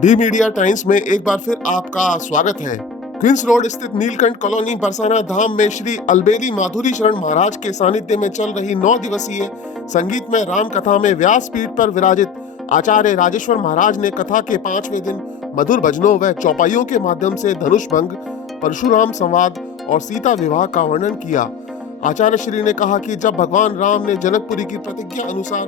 D media times में एक बार फिर आपका स्वागत है। क्वींस रोड स्थित नीलकंठ कॉलोनी बरसाना धाम में श्री अलबेली माधुरी शरण महाराज के सानिध्य में चल रही 9 दिवसीय संगीतमय राम कथा में व्यासपीठ पर विराजित आचार्य राजेश्वर महाराज ने कथा के 5वें दिन मधुर भजनों व चौपाइयों के माध्यम से धनुष भंग, परशुराम संवाद और सीता विवाह का वर्णन किया। आचार्य श्री ने कहा कि जब भगवान राम ने जनकपुरी की प्रतिज्ञा अनुसार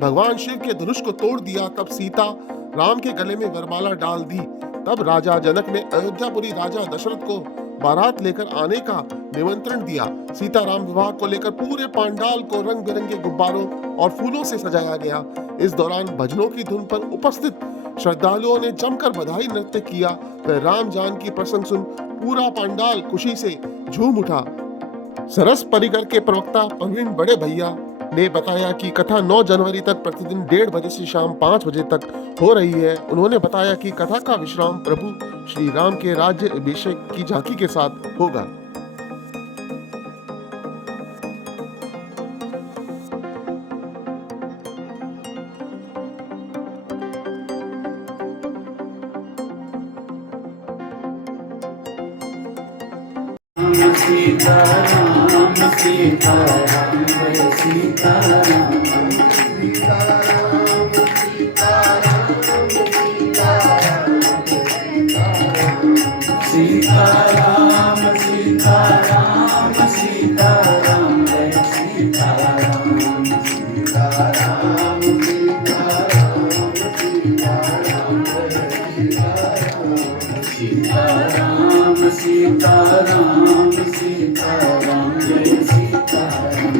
भगवान शिव के धनुष को तोड़ दिया, तब सीता राम के गले में वरमाला डाल दी। तब राजा जनक ने अयोध्यापुरी राजा दशरथ को बारात लेकर आने का निमंत्रण दिया। सीताराम विवाह को लेकर पूरे पांडाल को रंग बिरंगे गुब्बारों और फूलों से सजाया गया। इस दौरान भजनों की धुन पर उपस्थित श्रद्धालुओं ने जमकर बधाई नृत्य किया व राम जान की प्रसंग सुन पूरा पांडाल खुशी से झूम उठा। सरस परिकर के प्रवक्ता प्रवीण बड़े भैया ने बताया कि कथा 9 जनवरी तक प्रतिदिन 1:30 बजे से शाम 5 बजे तक हो रही है। उन्होंने बताया कि कथा का विश्राम प्रभु श्री राम के राज्य अभिषेक की झांकी के साथ होगा। सीताराम सीताराम जय सीताराम सीताराम सीताराम सीताराम सीताराम सीताराम जय सीताराम सीताराम सीताराम सीताराम सीताराम जय सीताराम।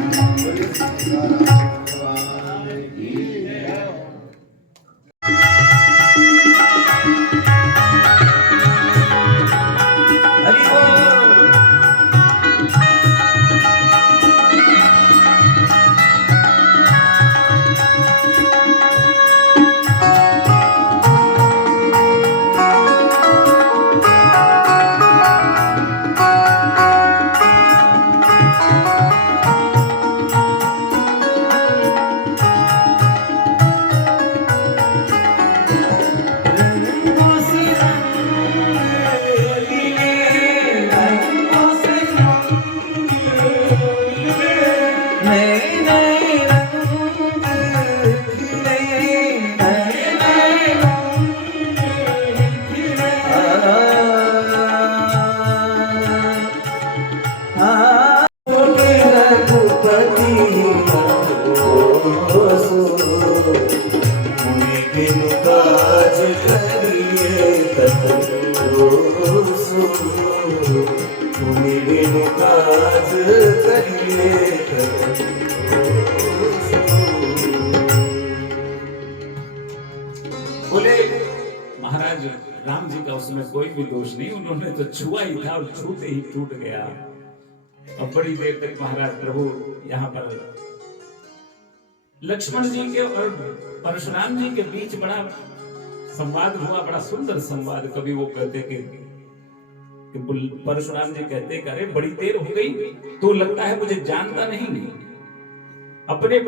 बोले महाराज राम जी का उसमें कोई भी दोष नहीं, उन्होंने तो छुआ ही था और छूते ही टूट गया। और बड़ी देर तक महाराज प्रभु यहाँ पर लक्ष्मण जी के और परशुराम जी के बीच बड़ा संवाद हुआ, बड़ा सुंदर संवाद। कभी वो कहते कि परशुराम जी कहते कि अरे बड़ी देर हो गई, तो लगता है मुझे जानता नहीं। अपने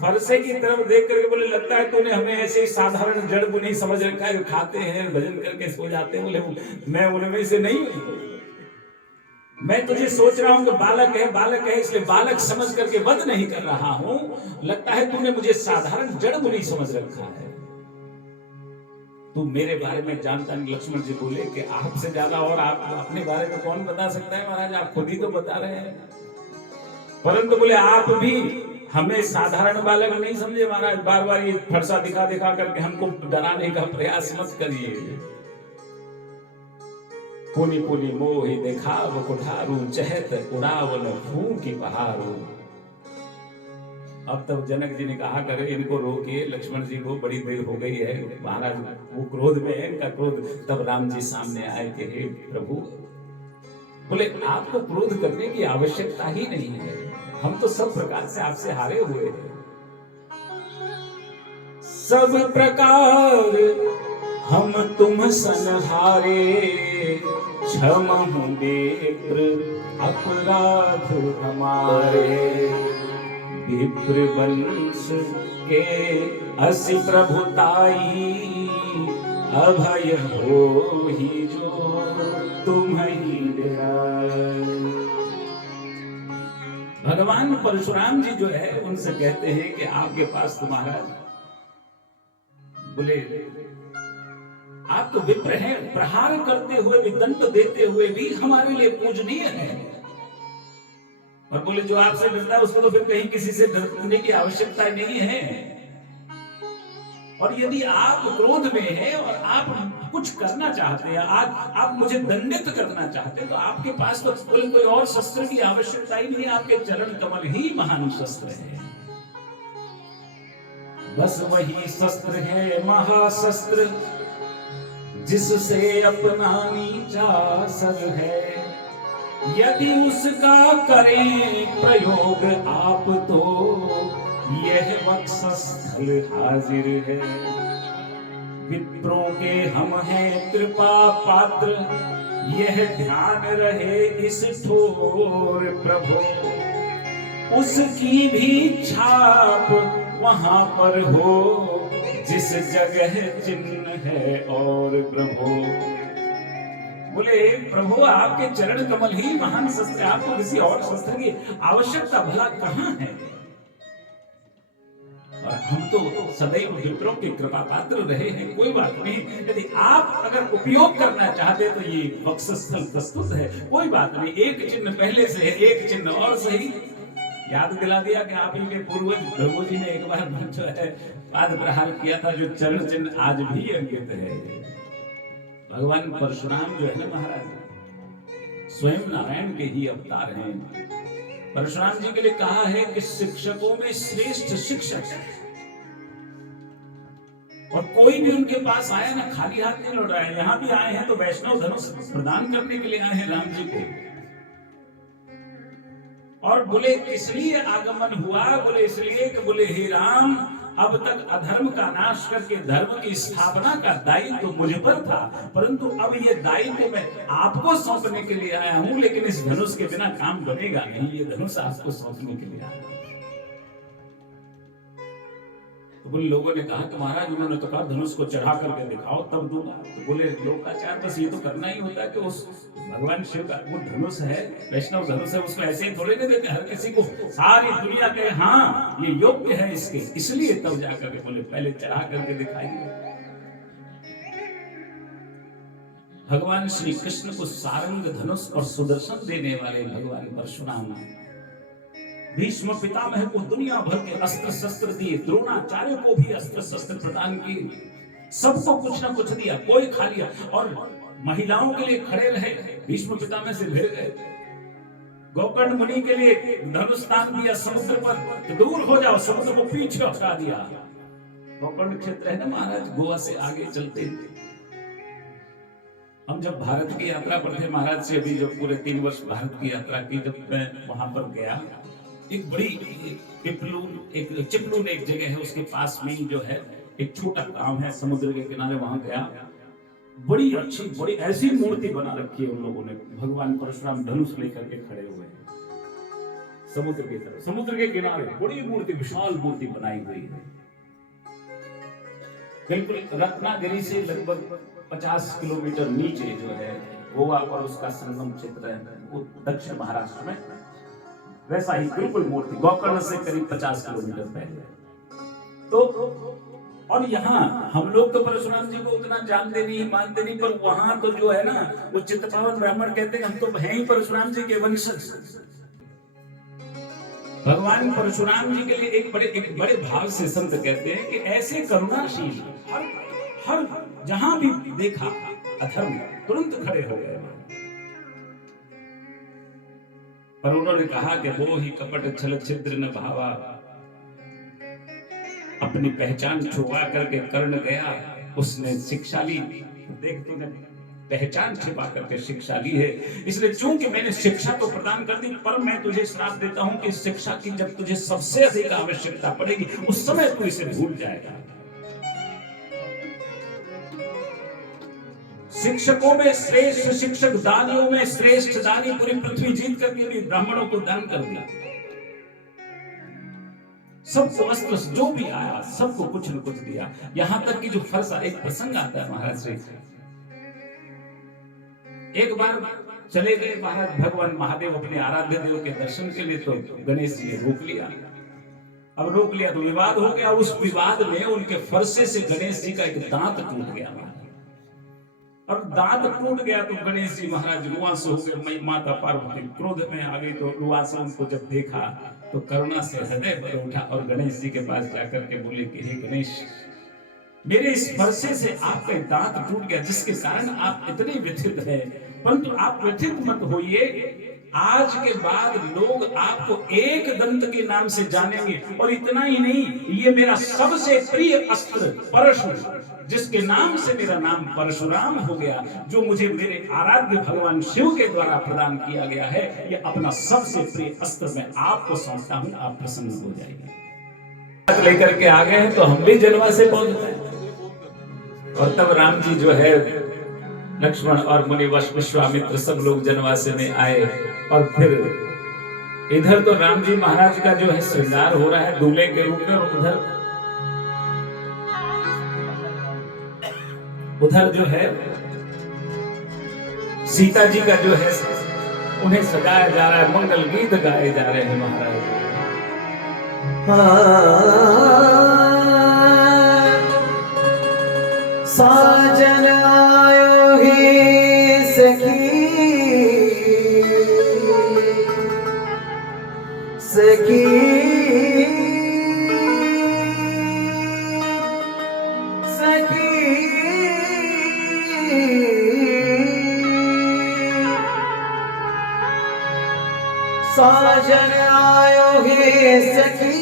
फरसे की तरफ देख करके बोले लगता है तूने हमें ऐसे साधारण जड़ बुनी समझ रखा है, खाते हैं भजन करके सो जाते हैं। बोले मैं उनमें से नहीं, मैं तुझे सोच रहा हूं कि बालक है इसलिए बालक समझ करके वध नहीं कर रहा हूं। लगता है तूने मुझे साधारण जड़ बुनी समझ रखा है, तू मेरे बारे में जानता नहीं। लक्ष्मण जी बोले कि आपसे ज्यादा और आप अपने बारे में कौन बता सकता है महाराज, आप खुद ही तो बता रहे हैं। परंतु बोले आप भी हमें साधारण बालक नहीं समझे महाराज, बार बार ये फरसा दिखा दिखा करके हमको डराने का प्रयास मत करिए। पुनि पुनि मोहि देखाव कुठारू, चहत उड़ावन फूंकी पहाड़ू। अब तब जनक जी ने कहा करे इनको रोकिए, लक्ष्मण जी को बड़ी देर हो गई है, महाराज वो क्रोध में है, इनका क्रोध। तब राम जी सामने आए कि हे प्रभु, बोले आपको क्रोध करने की आवश्यकता ही नहीं है, हम तो सब प्रकार से आपसे हारे हुए हैं। सब प्रकार हम तुम सनहारे, क्षमहु विप्र अपराध हमारे। विप्र वंश के असि प्रभुताई, अभय हो ही जो तुम्हें दयाल। भगवान परशुराम जी जो है उनसे कहते हैं कि आपके पास तो महाराज, बोले आप तो विप्र हैं, प्रहार करते हुए भी, दंड देते हुए भी हमारे लिए पूजनीय है। और बोले जो आपसे डरता है उसको तो फिर कहीं किसी से डरने की आवश्यकता नहीं है। और यदि आप क्रोध में हैं और आप कुछ करना चाहते हैं, आप मुझे दंडित करना चाहते हैं, तो आपके पास तो कोई और शस्त्र की आवश्यकता ही नहीं है, आपके चरण कमल ही महान शस्त्र है। बस वही शस्त्र है महाशस्त्र, जिससे अपना नीचा सर है। यदि उसका करें प्रयोग आप तो यह वक्षस्थल हाजिर है। विप्रों के हम हैं कृपा पात्र, यह ध्यान रहे इस ठोर प्रभु। उसकी भी छाप वहां पर हो, जिस जगह चिन्ह है और प्रभु। बोले प्रभु आपके चरण कमल ही महान शस्त्र, आपको किसी और शस्त्र की आवश्यकता भला कहां है। और हम तो सदैव विप्रों के कृपा पात्र रहे हैं, कोई बात नहीं। यदि आप अगर उपयोग करना चाहते तो ये वक्षस्थल प्रस्तुत है, कोई बात नहीं। एक चिन्ह पहले से है, एक चिन्ह और सही। याद दिला दिया कि आप ही के पूर्वज भृगु जी ने एक बार जो है पाद प्रहार किया था, जो चरण चिन्ह आज भी अंकित है। भगवान परशुराम जो है ना महाराज, स्वयं नारायण के ही अवतार हैं। परशुराम जी के लिए कहा है कि शिक्षकों में श्रेष्ठ शिक्षक है, और कोई भी उनके पास आया ना खाली हाथ नहीं लौट रहा है। यहां भी आए हैं तो वैष्णव धनुष प्रदान करने के लिए आए हैं राम जी को। और बोले इसलिए आगमन हुआ, बोले इसलिए कि बोले हे राम, अब तक अधर्म का नाश करके धर्म की स्थापना का दायित्व तो मुझ पर था, परंतु अब ये दायित्व मैं आपको सौंपने के लिए आया हूं। लेकिन इस धनुष के बिना काम बनेगा नहीं, ये धनुष आपको सौंपने के लिए आया। तो बोले लोगों ने कहा कि महाराज उन्होंने तो कहा धनुष को चढ़ा करके दिखाओ तब दूंगा। तो बोले लोकाचार बस ये तो करना ही होता है कि उस भगवान शिव का वो धनुष है, वैष्णव धनुष है, उसको ऐसे ही थोड़े नहीं देते हर किसी को। सारी दुनिया कहे हाँ ये योग्य है इसके, इसलिए तब जाकर के बोले पहले चढ़ा करके दिखाइए। भगवान श्री कृष्ण को सारंग धनुष और सुदर्शन देने वाले भगवान परशुराम, भीष्म पितामह को दुनिया भर के अस्त्र शस्त्र दिए, द्रोणाचार्य को भी अस्त्र शस्त्र प्रदान किए, सबको कुछ ना कुछ दिया, कोई खाली। और महिलाओं के लिए खड़े रहे, भीष्म पितामह से भिड़ गए। गोकर्ण मुनि के लिए धनुष तान दिया समुद्र पर कि दूर हो जाओ, समुद्र को पीछे हटा दिया। गोकर्ण क्षेत्र है ना महाराज, गोवा से आगे चलते हम जब भारत की यात्रा पर थे महाराज से, अभी जब पूरे 3 वर्ष भारत की यात्रा की, जब मैं वहां पर गया, एक बड़ी चिपलून एक जगह है, उसके पास में ही जो है एक छोटा गांव है समुद्र के किनारे, वहां गया। बड़ी अच्छी बड़ी ऐसी मूर्ति बना रखी है उन लोगों ने, भगवान परशुराम धनुष लेकर के खड़े हुए हैं समुद्र की तरफ, समुद्र के किनारे बड़ी मूर्ति, विशाल मूर्ति बनाई हुई है। बिल्कुल रत्नागिरी से लगभग 50 किलोमीटर नीचे जो है गोवा पर उसका संगम क्षेत्र है, वो दक्षिण महाराष्ट्र में, वैसा ही बिल्कुल मूर्ति गोकर्ण से करीब 50 किलोमीटर पहले। तो और यहाँ हम लोग तो परशुराम जी को उतना जानते नहीं, मानते नहीं, पर वहां तो जो है ना वो चित्तपावन ब्राह्मण कहते हैं हम तो हैं ही परशुराम जी के वंशज। भगवान परशुराम जी के लिए एक बड़े भाव से संत कहते हैं कि ऐसे करुणाशील, हर जहां भी देखा अधर्म तुरंत खड़े हो गए। पर उन्होंने कहा कि वो ही कपट छल छिद्र न भावा, अपनी पहचान छुपा करके कर्ण गया, उसने शिक्षा ली। देख तूने पहचान छिपा करके शिक्षा ली है, इसलिए चूंकि मैंने शिक्षा तो प्रदान कर दी, पर मैं तुझे श्राप देता हूं कि शिक्षा की जब तुझे सबसे अधिक आवश्यकता पड़ेगी उस समय तू इसे भूल जाएगा। शिक्षकों में श्रेष्ठ शिक्षक, दानियों में श्रेष्ठ दानी, पूरी पृथ्वी जीत करके भी ब्राह्मणों को दान कर दिया। सबको वस्त्र जो भी आया सबको कुछ न कुछ दिया। यहां तक कि जो फरसा, एक प्रसंग आता है महाराज श्री, एक बार चले गए महाराज भगवान महादेव अपने आराध्य देव के दर्शन के लिए, तो गणेश जी ने रोक लिया। अब रोक लिया तो विवाद हो गया। उस विवाद में उनके फरसे से गणेश जी का एक दांत टूट गया महाराज। और दांत टूट गया तो गणेश जी महाराज रुआंस हो गए। माता पार्वती क्रोध में आ गई, तो रुआंस उनको जब देखा तो करुणा से हृदय पर उठा और गणेश जी के पास जाकर के बोले कि हे गणेश, मेरे इस फरसे से आपका दांत टूट गया, जिसके कारण आप इतने व्यथित हैं, परंतु आप व्यथित मत होइए। आज के बाद लोग आपको एक दंत के नाम से जानेंगे, और इतना ही नहीं, ये मेरा सबसे प्रिय अस्त्र परशुराम, जिसके नाम से मेरा नाम परशुराम हो गया, जो मुझे मेरे आराध्य भगवान शिव के द्वारा प्रदान किया गया है, ये अपना सबसे प्रिय अस्त्र मैं आपको सौंपता हूं, आप प्रसन्न हो जाएंगे। लेकर के आ गए हैं तो हम भी जनवा से पहुंच गए। और तब राम जी जो है, लक्ष्मण और मुनि विश्वामित्र सब लोग जनवासे में आए। और फिर इधर तो राम जी महाराज का जो है श्रृंगार हो रहा है दूल्हे के रूप में, और उधर जो है सीता जी का जो है उन्हें सजाया जा रहा है, मंगल गीत गाए जा रहे हैं महाराज। साजन आयो ही सखी सखी सखी साजन आयो ही सखी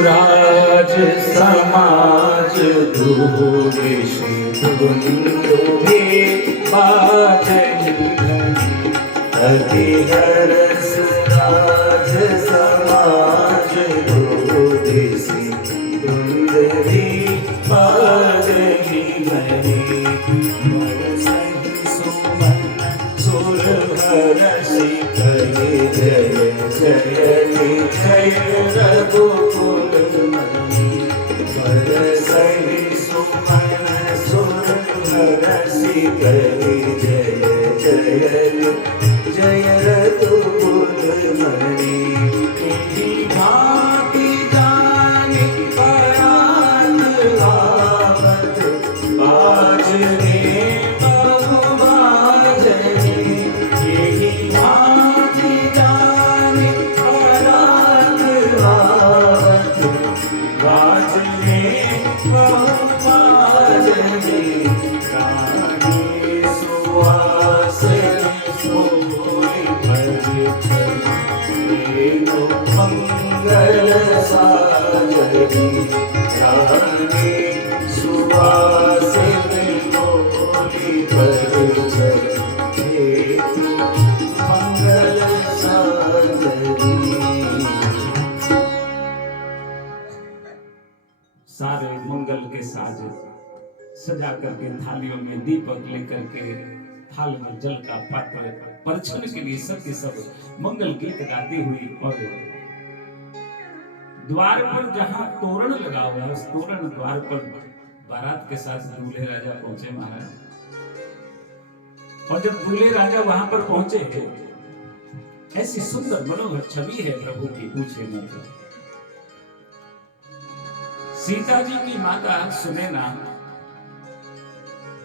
राज समाज दूरिश दुंदुभि बाजनी हर राज समाज दूरिश दुंदुभि बाजनी घनी सही सुमन सुर हरषि कहि जय जय जय रघुकुल मणि बरसहि सुमन सुर हरषि कहि जय जय जय रघुकुल मणि। भांति जानि परात आवत बाजने मंगल साजनी रानी सुवासिनी मोली परिचय मंगल साजनी। सारे मंगल के साज सजा करके थालियों में दीपक लेकर के, थाल में जल का पात्र परछन के लिए सब सब मंगल गीत गाती हुई, और द्वार पर जहां तोरण लगा हुआ है उस तोरण द्वार पर बारात के साथ दूल्हे राजा पहुंचे महाराज। और जब दूल्हे राजा वहां पर पहुंचे थे, ऐसी सुंदर मनोहर छवि है प्रभु की, पूछे मत। सीता जी की माता सुनैना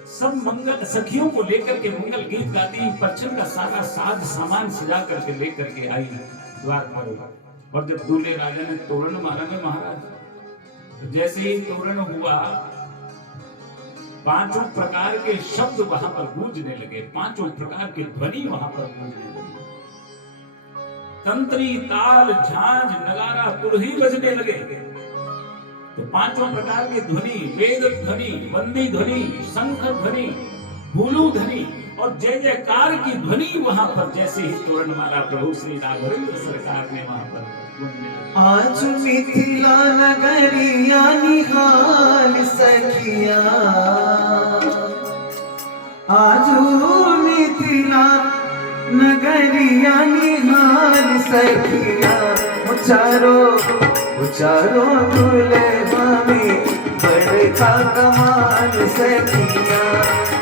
सब मंगल सखियों को लेकर के मंगल गीत गाती, परछन का सारा साज सामान सजा करके लेकर के आई द्वार पर। और जब दूल्हे राजा ने तोरण मारा में महाराज, तो जैसे ही तोरण हुआ, पांचों प्रकार के शब्द वहां पर गूंजने लगे, पांचों प्रकार के ध्वनि वहां पर गूंजने लगे। तंत्री, ताल, झांझ, नगारा, तुरही बजने लगे। तो पांचों प्रकार की ध्वनि, वेद ध्वनि, वंदी ध्वनि, शंख ध्वनि, भूलू ध्वनि और जय जयकार की ध्वनि वहां पर जैसे ही तोरण मारा प्रभु श्री राघवेंद्र सरकार ने वहां पर गूंजने लगे। आज मिथिला नगरिया निहाल सखिया, आज मिथिला नगरिया निहाल सखिया उचारो उचारो दुल्हा में बड़का कमाल सखिया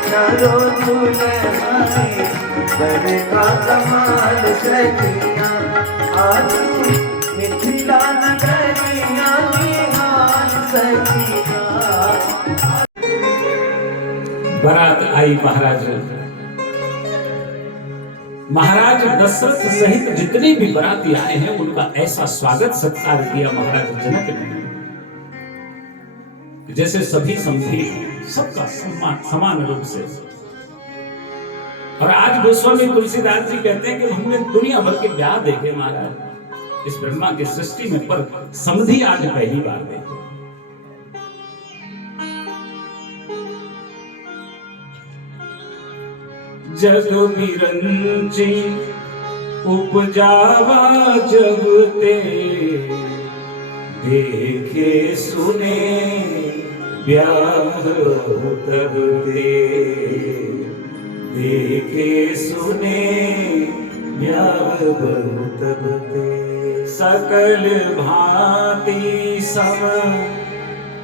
चारो दुल्हा में बड़का कमाल सखिया आज मिथिला नगरिया निहाल सखिया। बारात आई महाराज दशरथ सहित जितने भी बराती आए हैं उनका ऐसा स्वागत सत्कार किया महाराज जनक ने, जैसे सभी समझी सबका समान रूप से। और आज गोस्वामी तुलसीदास जी कहते हैं कि हमने दुनिया भर के ब्याह देखे महाराज इस ब्रह्मा की सृष्टि में, पर समधी आज पहली बार देखे। जग बिरंची उपजावा जग ते, देखे सुने ब्याह तब ते, देखे सुने ब्याह तब ते। सकल भांति सम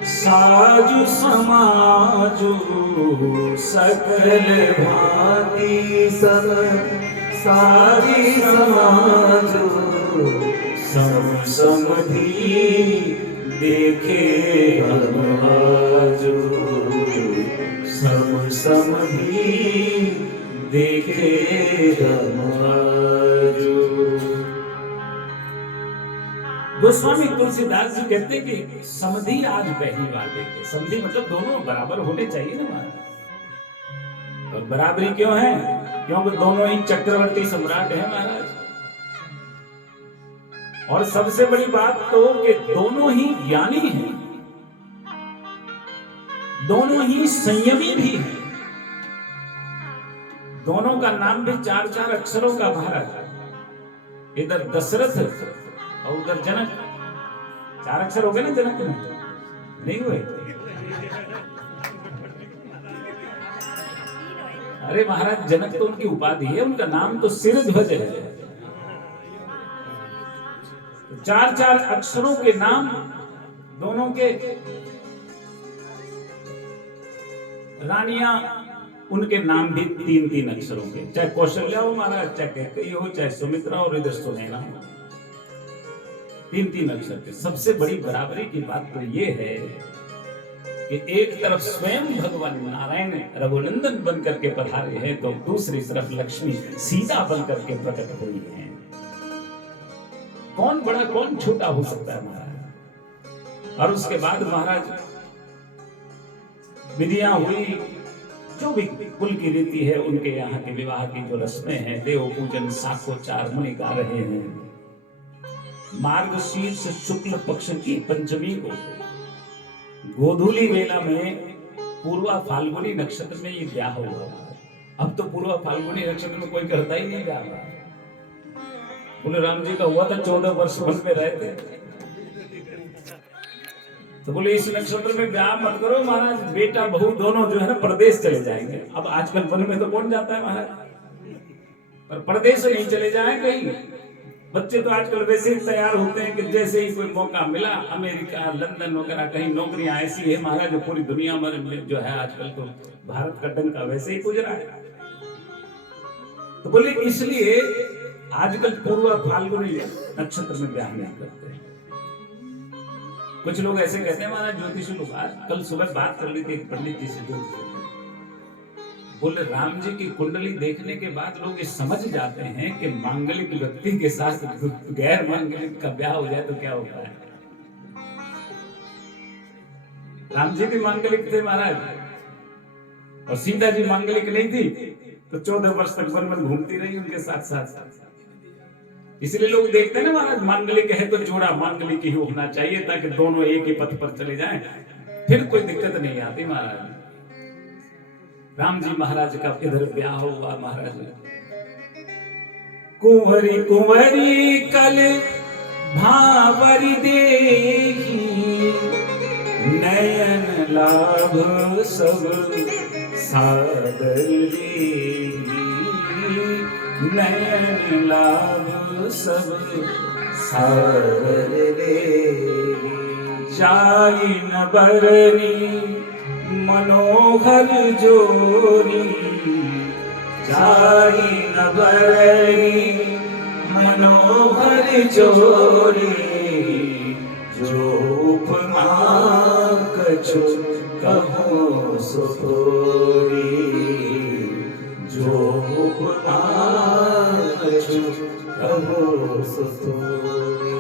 साजु समाजु, सकल भांति सब सारी समाजो सम समधी देखे हम आजो, सम समधी देखे हम आजो। गोस्वामी तुलसीदास जी कहते हैं कि समधी आज पहली बार देखे। समधी मतलब दोनों बराबर होने चाहिए ना महाराज। और बराबरी क्यों है? क्योंकि दोनों ही चक्रवर्ती सम्राट हैं महाराज। और सबसे बड़ी बात तो कि दोनों ही ज्ञानी हैं, दोनों ही संयमी भी हैं। दोनों का नाम भी 4-4 अक्षरों का महाराज। इधर दशरथ और उधर जनक। 4 अक्षर हो गए ना जनक में? नहीं हुए? अरे महाराज जनक तो उनकी उपाधि है, उनका नाम तो सिरध्वज है। 4-4 अक्षरों के नाम दोनों के। रानियां उनके नाम भी 3-3 अक्षरों के, चाहे कौशल्या हो महाराज, चाहे कैकेयी हो, चाहे सुमित्रा और इधर सुनैना, 3-3 अक्षर के। सबसे बड़ी बराबरी की बात तो ये है कि एक तरफ स्वयं भगवान नारायण रघुनंदन बन करके पधारे हैं, तो दूसरी तरफ लक्ष्मी सीता बन करके प्रकट हुई हैं। कौन बड़ा कौन छोटा हो सकता है महाराज? और उसके बाद महाराज विधियां हुई, जो भी कुल की रीति है उनके यहाँ के विवाह की जो रस्में हैं, देव पूजन, साखोचार मुनि गा रहे हैं। मार्गशीर्ष शुक्ल पक्ष की पंचमी को गोधूली वेला में पूर्वा फाल्गुनी नक्षत्र में ये ब्याह हुआ। अब तो पूर्वा फाल्गुनी नक्षत्र में कोई करता ही नहीं ब्याह। बोले राम जी का हुआ था, 14 वर्ष वन में रहे थे, तो बोले इस नक्षत्र में ब्याह मत करो महाराज, बेटा बहू दोनों जो है ना परदेश चले जाएंगे। अब आजकल वन में तो कौन जाता है महाराज? पर परदेश नहीं चले जाए कहीं। बच्चे तो आजकल वैसे ही तैयार होते हैं कि जैसे ही कोई मौका मिला, अमेरिका, लंदन वगैरह कहीं नौकरियां ऐसी है महाराज जो पूरी दुनिया में जो है आजकल तो भारत का डंका वैसे ही गुजरा है। तो बोले इसलिए आजकल पूर्वा फाल्गुनी नक्षत्र में ब्याह नहीं करते। कुछ लोग ऐसे कहते हैं महाराज ज्योतिषी लोग। आज कल सुबह बात कर ली थी एक पंडित जी से, बोले राम जी की कुंडली देखने के बाद लोग ये समझ जाते हैं कि मांगलिक व्यक्ति के साथ गैर मांगलिक का ब्याह हो जाए तो क्या होता है। राम जी भी मांगलिक थे महाराज, और सीता जी मांगलिक नहीं थी, तो 14 वर्ष तक वन वन घूमती रही उनके साथ साथ। इसलिए लोग देखते हैं ना महाराज, मांगलिक है तो जोड़ा मांगलिक ही होना चाहिए ताकि दोनों एक ही पथ पर चले जाएं, फिर कोई दिक्कत नहीं आती महाराज। राम जी महाराज का इधर ब्याह हुआ महाराज। कुंवरी कुंवरी कल भावरी देखी, नयन लाभ सब सादर लेही। नयन लाभ सब सावर ले जाई न बरनी मनोहर जोरी जाई न बरनी मनोहर जोरी जो उपमा कछु कहो सो थोड़ी जो उपमा कछु कहो सो थोड़ी।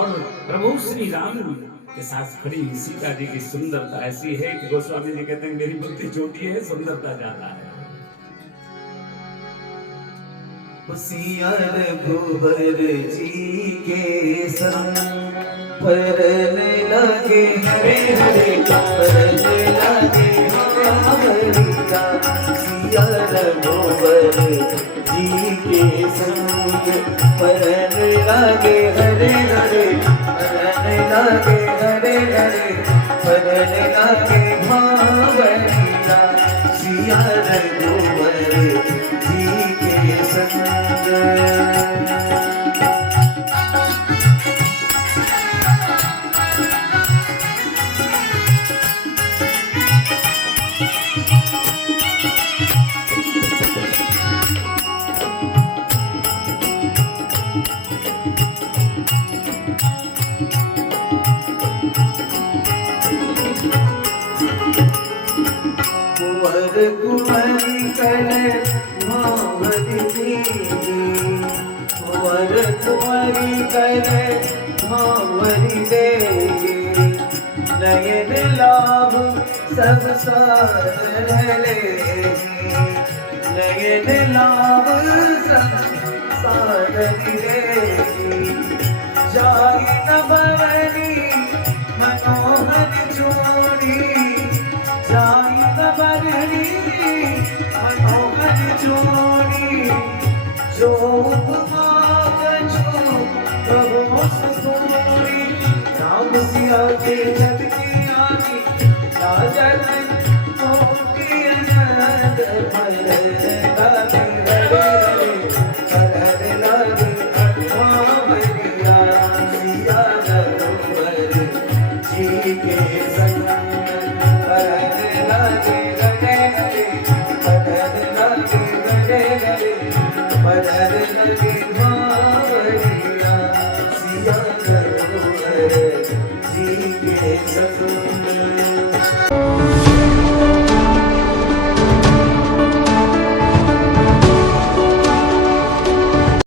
और प्रभु श्री राम के साथ खड़ी सीता जी की सुंदरता ऐसी है कि गोस्वामी जी कहते हैं मेरी बुद्धि छोटी है, सुंदरता ज्यादा है। सियार भूवर जी के संग परने लगे हरे हरे परने लगे हरे का सियार भूवर जी के संग परने लगे हरे हरे परने लगे हरे हरे परने लगे भावरिका सियार भूवर जी के संग। कुंवर कुंवरी करे भावरी कुंवर कुंवरी करे भावरी देगी नयन लाभ सब सार लेगी नयन लाभ सब सार लेगी जाई न बरनी मनोहर जोड़ी जाई न बरनी मनोहर जोड़ी जो उपमा कछु कहो सो थोड़ी राम सिया के